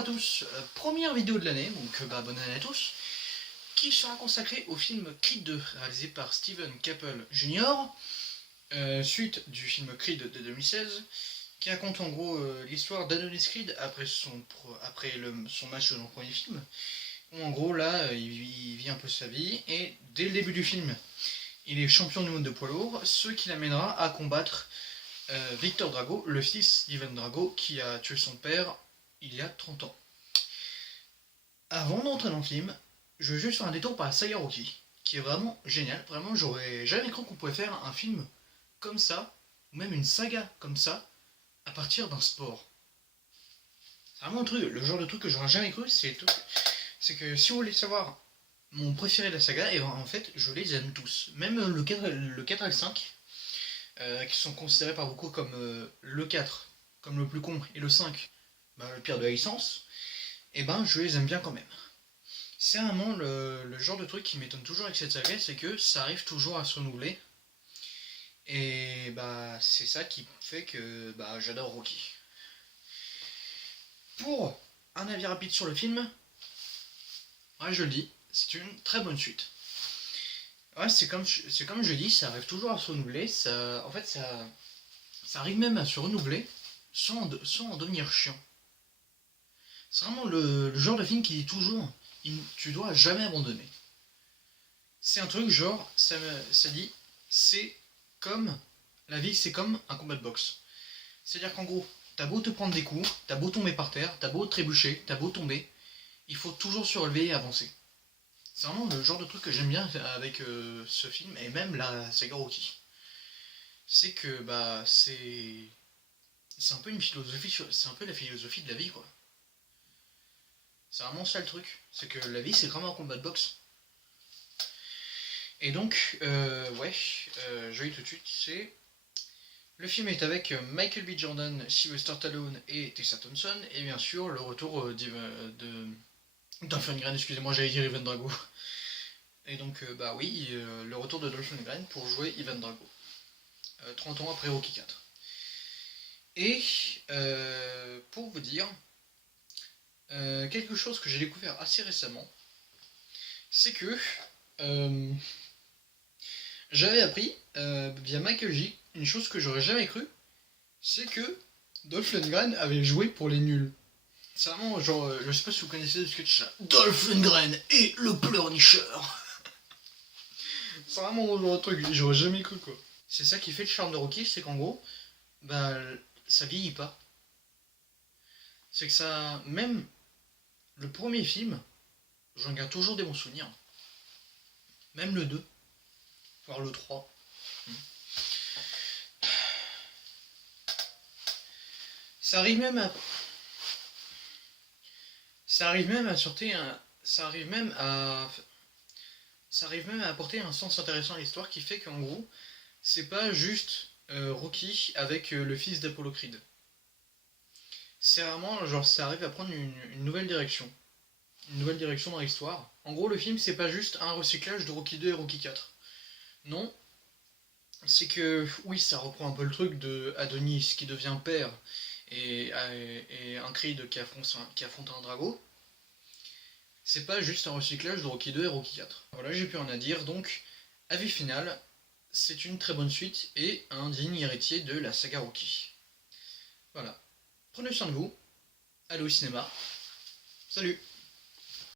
à tous, première vidéo de l'année, donc bonne année à tous, qui sera consacrée au film Creed 2, réalisé par Steven Caple Jr., suite du film Creed de 2016, qui raconte en gros l'histoire d'Adonis Creed après son match dans le premier film, où en gros là, il vit un peu sa vie, et dès le début du film, il est champion du monde de poids lourd, ce qui l'amènera à combattre Victor Drago, le fils d'Ivan Drago, qui a tué son père il y a 30 ans. Avant d'entrer dans le film, je veux juste faire un détour par la saga Rocky, qui est vraiment génial. Vraiment, j'aurais jamais cru qu'on pouvait faire un film comme ça, ou même une saga comme ça, à partir d'un sport. C'est vraiment le genre de truc que j'aurais jamais cru, c'est que si vous voulez savoir mon préféré de la saga, et en fait, je les aime tous. Même le 4 et le 5, qui sont considérés par beaucoup comme le 4, comme le plus con, et le 5, le pire de la licence, et je les aime bien quand même. C'est vraiment le genre de truc qui m'étonne toujours avec cette saga, c'est que ça arrive toujours à se renouveler. Et c'est ça qui fait que j'adore Rocky. Pour un avis rapide sur le film, ouais, je le dis, c'est une très bonne suite. Ouais, c'est comme je dis, ça arrive toujours à se renouveler. Ça arrive même à se renouveler sans en devenir chiant. C'est vraiment le genre de film qui dit toujours tu dois jamais abandonner. C'est un truc genre, ça dit, c'est comme la vie, c'est comme un combat de boxe. C'est-à-dire qu'en gros, t'as beau te prendre des coups, t'as beau tomber par terre, t'as beau trébucher, t'as beau tomber, il faut toujours se relever et avancer. C'est vraiment le genre de truc que j'aime bien avec ce film, et même la saga Rocky. C'est que c'est un peu une philosophie, c'est un peu la philosophie de la vie, quoi. C'est vraiment ça le truc, c'est que la vie c'est comme un combat de boxe. Et donc, je vais tout de suite, le film est avec Michael B. Jordan, Sylvester Stallone et Tessa Thompson, et bien sûr le retour de Dolph Lundgren, excusez-moi, j'allais dire Ivan Drago. Et donc, le retour de Dolph Lundgren pour jouer Ivan Drago, 30 ans après Rocky 4. Et pour vous dire, quelque chose que j'ai découvert assez récemment, c'est que j'avais appris via Michael J une chose que j'aurais jamais cru, c'est que Dolph Lundgren avait joué pour les nuls. C'est vraiment genre, je sais pas si vous connaissez le sketch là, Dolph Lundgren et le pleurnicheur. C'est vraiment le genre de truc, j'aurais jamais cru quoi. C'est ça qui fait le charme de Rocky, c'est qu'en gros, ça vieillit pas. C'est que ça, même le premier film, j'en garde toujours des bons souvenirs. Même le 2, voire le 3. Ça arrive même à apporter un sens intéressant à l'histoire qui fait qu'en gros, c'est pas juste Rocky avec le fils d'Apollo Creed. C'est vraiment, genre, ça arrive à prendre une nouvelle direction. Une nouvelle direction dans l'histoire. En gros, le film, c'est pas juste un recyclage de Rocky 2 et Rocky 4. Non. C'est que, oui, ça reprend un peu le truc de Adonis qui devient père et un Creed qui affronte un Drago. C'est pas juste un recyclage de Rocky 2 et Rocky 4. Voilà, j'ai plus rien à dire, donc, avis final, c'est une très bonne suite et un digne héritier de la saga Rocky. Voilà. Prenez soin de vous, allez au cinéma, salut!